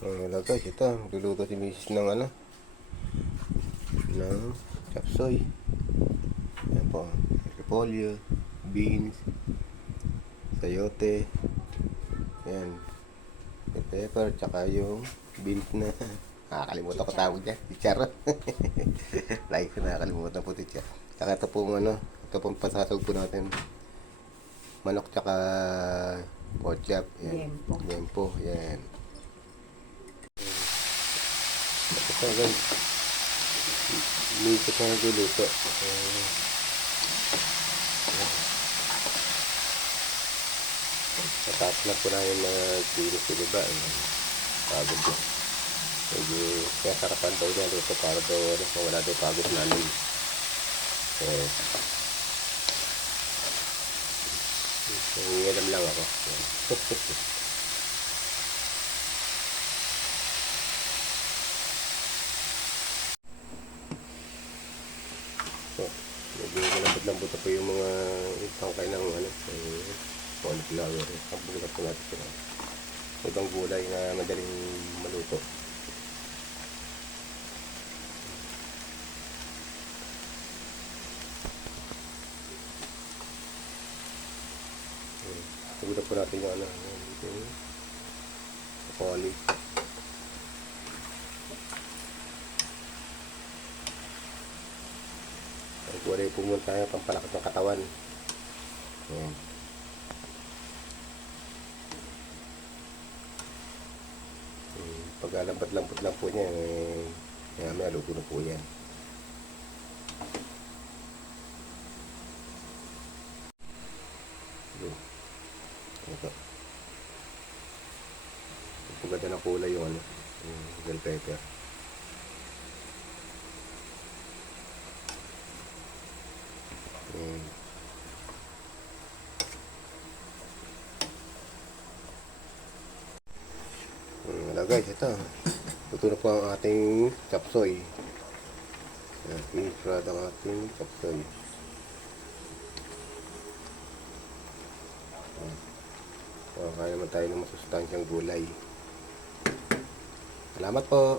Wala guys, ito. Luluto si Mrs. ng ng chapsoy. Yan po. Repolyo, beans, sayote. Yan. Pepper, tsaka yung beans na nakakalimutan ko tawag dyan. Chicharo. Lagi ko nakakalimutan po chicharo. Tsaka ito pong ito pong pasasag po natin. Manok tsaka pork chop. Yan. Yempo. Yan. Ito guys, hindi ko pa nagluluto. Natapos na po namin mag-dinis sa diba. Pagod ko. Medyo kaya sarapan daw niya luto para daw mawala daw pagod namin. Nangiyalam lang ako. Medyo malambot-lambot po yung mga pangkay ng cauliflower. Pagbulat po natin sila. Ibang gulay na madaling maluto. Pagbulat po natin yung cauli. Gulay pumunta tayo pampalakas ng katawan. Ayan. Pag lambat-lambot lang po niya, may luto na po yan. Ito. Pagkaganda ng kulay yung bell pepper. Wala guys, ito. Luto na po ang ating chapsoy. Finish ang ating chapsoy. Kaya naman tayo ng masustansyang gulay. Salamat po.